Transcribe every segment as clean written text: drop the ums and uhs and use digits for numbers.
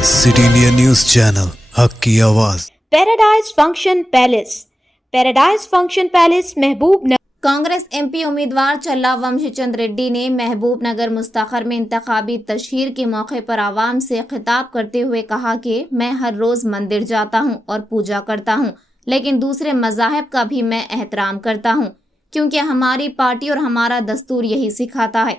City India news channel हक की आवाज़। पैराडाइज फंक्शन पैलेस महबूब नगर। कांग्रेस एमपी उम्मीदवार चल्ला वंशीचंद रेड्डी ने महबूब नगर मुस्तखर में इंतखाबी तशहीर के मौके पर आवाम से खिताब करते हुए कहा कि मैं हर रोज मंदिर जाता हूं और पूजा करता हूं, लेकिन दूसरे मज़ाहिब का भी मैं एहतराम करता हूं, क्योंकि हमारी पार्टी और हमारा दस्तूर यही सिखाता है।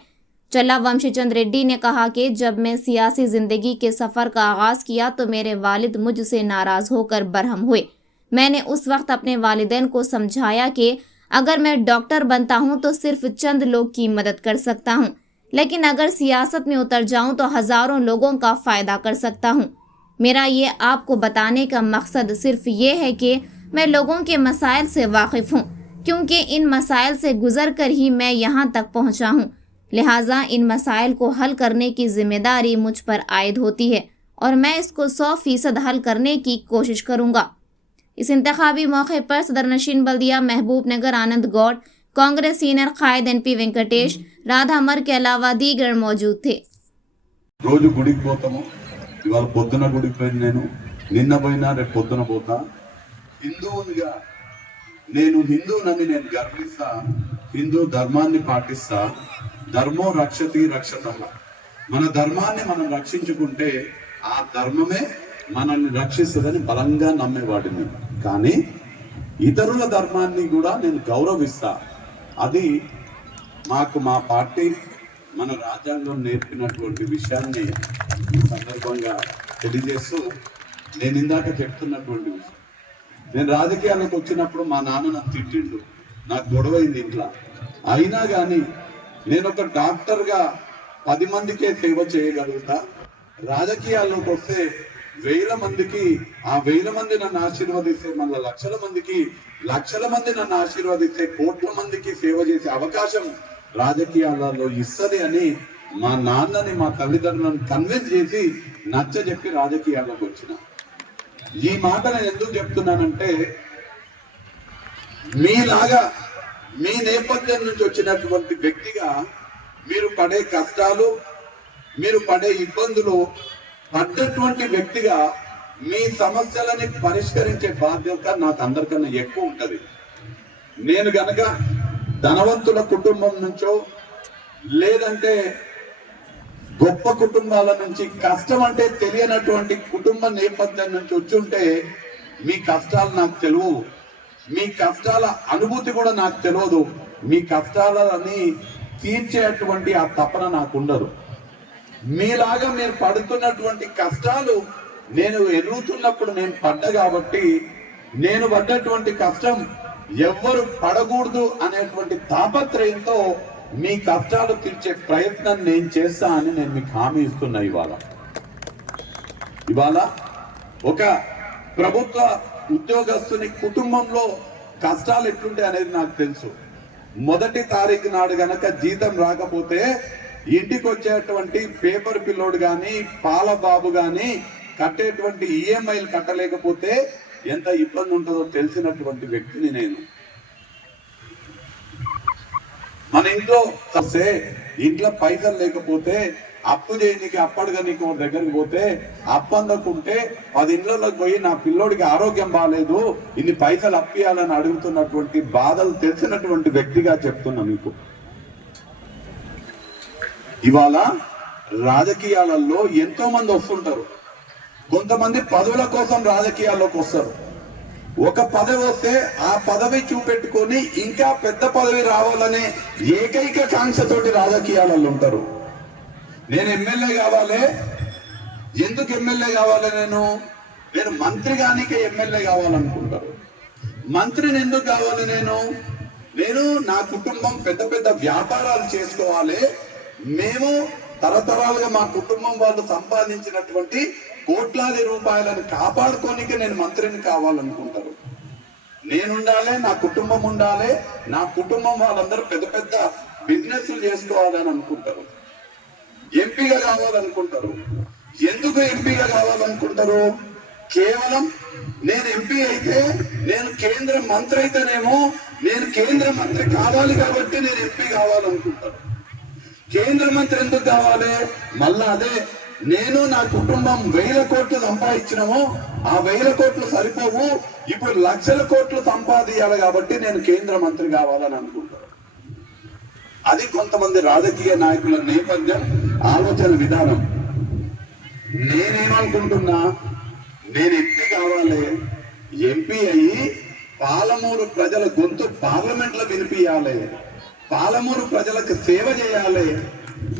चल्ला वंशीचंद रेड्डी ने कहा कि जब मैं सियासी जिंदगी के सफ़र का आगाज़ किया तो मेरे वालिद मुझसे नाराज़ होकर बरहम हुए। मैंने उस वक्त अपने वालिदैन को समझाया कि अगर मैं डॉक्टर बनता हूं तो सिर्फ चंद लोग की मदद कर सकता हूं, लेकिन अगर सियासत में उतर जाऊं तो हज़ारों लोगों का फ़ायदा कर सकता हूं। मेरा ये आपको बताने का मकसद सिर्फ ये है कि मैं लोगों के मसाइल से वाकिफ़ हूं, क्योंकि इन मसाइल से गुज़र कर ही मैं यहाँ तक पहुँचा हूँ। लिहाजा इन मसाइल को हल करने की जिम्मेदारी मुझ पर आयद होती है और मैं इसको 100% हल करने की कोशिश करूँगा। इस इंतखाबी मौके पर सदर नशीन बल्दिया महबूब नगर आनंद गौड़, कांग्रेस सीनियर कायद एनपी वेंकटेश, राधा मर के अलावा दीगर मौजूद थे। రోజు గుడికి పోతాము, ఇవాళ పొద్దున గుడికి పోయింది, నేను నిన్న పోయినా రేపు పొద్దున పోతా. హిందువునిగా నేను హిందువునని నేను గర్విస్తా, హిందూ ధర్మాన్ని పాటిస్తా. ధర్మో రక్షతి రక్షత. మన ధర్మాన్ని మనం రక్షించుకుంటే ఆ ధర్మమే మనల్ని రక్షిస్తుందని బలంగా నమ్మేవాడిని. కానీ ఇతరుల ధర్మాన్ని కూడా నేను గౌరవిస్తా. అది మాకు మా పార్టీ మన రాజ్యాంగం నేర్పినటువంటి విషయాన్ని ఈ సందర్భంగా తెలియజేస్తూ, నేను ఇందాక చెప్తున్నటువంటి విషయం, నేను రాజకీయాలకు వచ్చినప్పుడు మా నాన్న నాకు తిట్టిండు, నాకు గొడవైంది ఇంట్లో. అయినా కానీ నేను ఒక డాక్టర్గా 10 మందికే సేవ చేయగలుగుతా. రాజకీయాల్లోకి వస్తే 1000 మందికి, ఆ 1000 మంది నన్ను ఆశీర్వదిస్తే మళ్ళీ లక్షల మంది నన్ను ఆశీర్వదిస్తే కోట్ల మందికి సేవ చేసే అవకాశం రాజకీయాలలో ఇస్తుంది అని మా నాన్నని, మా తల్లిదండ్రులను కన్విన్స్ చేసి నచ్చజెప్పి రాజకీయాల్లోకి వచ్చిన. ఈ మాట నేను ఎందుకు చెప్తున్నానంటే, మీలాగా మీ నేపథ్యం నుంచి వచ్చినటువంటి వ్యక్తిగా మీరు పడే కష్టాలు, మీరు పడే ఇబ్బందులు పడ్డటువంటి వ్యక్తిగా మీ సమస్యలని పరిష్కరించే బాధ్యత నాకు అందరికన్నా ఎక్కువ ఉంటుంది. నేను గనక ధనవంతుల కుటుంబం నుంచో లేదంటే గొప్ప కుటుంబాల నుంచి, కష్టం అంటే తెలియనటువంటి కుటుంబ నేపథ్యం నుంచి వచ్చుంటే మీ కష్టాలు నాకు తెలియవు, మీ కష్టాల అనుభూతి కూడా నాకు తెలియదు, మీ కష్టాలని తీర్చేటువంటి ఆ తపన నాకు ఉండదు. మీలాగా మీరు పడుతున్నటువంటి కష్టాలు నేను ఎదుగుతున్నప్పుడు నేను పడ్డా కాబట్టి, నేను పడ్డటువంటి కష్టం ఎవ్వరు పడకూడదు అనేటువంటి తాపత్రయంతో మీ కష్టాలు తీర్చే ప్రయత్నం నేను చేస్తా అని నేను మీకు హామీ ఇస్తున్నా. ఇవాళ ఒక ప్రభుత్వ ఉద్యోగస్తుని కుటుంబంలో కష్టాలు ఎట్లుంటాయి అనేది నాకు తెలుసు. మొదటి తారీఖు నాడు గనక జీతం రాకపోతే ఇంటికి వచ్చేటువంటి పేపర్ పిల్లోడు కానీ, పాల బాబు కానీ కట్టేటువంటి ఈఎంఐలు కట్టలేకపోతే ఎంత ఇబ్బంది ఉంటుందో తెలిసినటువంటి వ్యక్తిని నేను. మన ఇంట్లో పైసలు లేకపోతే అప్పు చేయనికి, అప్పడుగా నీకు దగ్గరికి పోతే అప్పు అందకుంటే 10 ఇళ్లలోకి పోయి నా పిల్లోడికి ఆరోగ్యం బాగాలేదు, ఇన్ని పైసలు అప్పియాలని అడుగుతున్నటువంటి బాధలు తెలిసినటువంటి వ్యక్తిగా చెప్తున్నా మీకు. ఇవాళ రాజకీయాలలో ఎంతో మంది వస్తుంటారు. కొంతమంది పదవుల కోసం రాజకీయాల్లోకి వస్తారు. ఒక పదవి వస్తే ఆ పదవి చూపెట్టుకొని ఇంకా పెద్ద పదవి రావాలనే ఏకైక కాంక్షతోటి రాజకీయాలలో ఉంటారు. నేను ఎమ్మెల్యే కావాలి. ఎందుకు ఎమ్మెల్యే కావాలి? నేను మంత్రి గానికే ఎమ్మెల్యే కావాలనుకుంటారు. మంత్రిని ఎందుకు కావాలి? నేను నా కుటుంబం పెద్ద పెద్ద వ్యాపారాలు చేసుకోవాలి, మేము తరతరాలుగా మా కుటుంబం వాళ్ళు సంపాదించినటువంటి కోట్లాది రూపాయలను కాపాడుకోనికే నేను మంత్రిని కావాలనుకుంటారు. నేనుండాలి, నా కుటుంబం ఉండాలి, నా కుటుంబం వాళ్ళందరూ పెద్ద పెద్ద బిజినెస్లు చేసుకోవాలని అనుకుంటారు. ఎంపీగా కావాలనుకుంటారు. ఎందుకు ఎంపీగా కావాలనుకుంటారు? కేవలం నేను ఎంపీ అయితే, నేను కేంద్ర మంత్రి అయితేనేమో నేను కేంద్ర మంత్రి కావాలి కాబట్టి నేను ఎంపీ కావాలనుకుంటాను. కేంద్ర మంత్రి ఎందుకు కావాలి? మళ్ళా అదే నేను నా కుటుంబం 1000 కోట్లు సంపాదించినాము, ఆ 1000 కోట్లు సరిపోవు, ఇప్పుడు లక్షల కోట్లు సంపాదించాలి కాబట్టి నేను కేంద్ర మంత్రి కావాలని అనుకుంటాను. అది కొంతమంది రాజకీయ నాయకుల నేపథ్యం, ఆలోచన విధానం. నేనేమనుకుంటున్నా, నేను ఎంపీ కావాలి, ఎంపీ అయ్యి పాలమూరు ప్రజల గొంతు పార్లమెంట్ లో వినిపించాలి, పాలమూరు ప్రజలకు సేవ చేయాలి,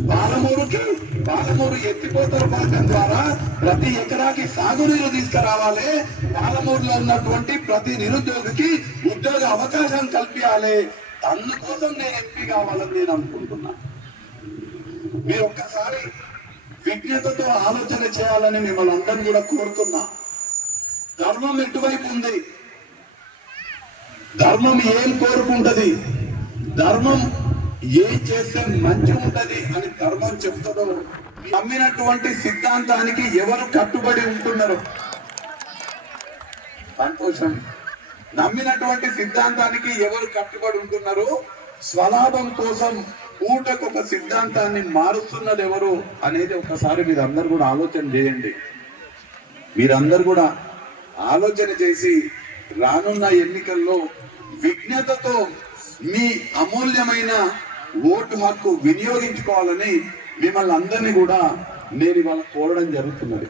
పాలమూరు ఎత్తిపోతల పథకం ద్వారా ప్రతి ఎకరాకి సాగునీరు తీసుకురావాలి, పాలమూరులో ఉన్నటువంటి ప్రతి నిరుద్యోగికి ఉద్యోగ అవకాశం కల్పించాలి. అందుకోసం నేను ఎంపీ కావాలని నేను అనుకుంటున్నా. మీరు ఒక్కసారి విజ్ఞతతో ఆలోచన చేయాలని మిమ్మల్ని అందరినీ కూడా కోరుతున్నా. ధర్మం ఎటువైపు ఉంది? ధర్మం ఏం కోరుకుంటది? ధర్మం ఏం చేస్తే మంచి ఉంటది అని ధర్మం చెప్తుందో, నమ్మినటువంటి సిద్ధాంతానికి ఎవరు కట్టుబడి ఉంటున్నారు? సంతోషం. నమ్మినటువంటి సిద్ధాంతానికి ఎవరు కట్టుబడి ఉంటున్నారు? స్వలాభం కోసం పూటకు ఒక సిద్ధాంతాన్ని మారుస్తున్నది ఎవరు అనేది ఒకసారి మీరందరూ కూడా ఆలోచన చేయండి. మీరందరూ కూడా ఆలోచన చేసి రానున్న ఎన్నికల్లో విజ్ఞతతో మీ అమూల్యమైన ఓటు హక్కు వినియోగించుకోవాలని మిమ్మల్ని అందరినీ కూడా నేను ఇవాళ కోరడం జరుగుతున్నది.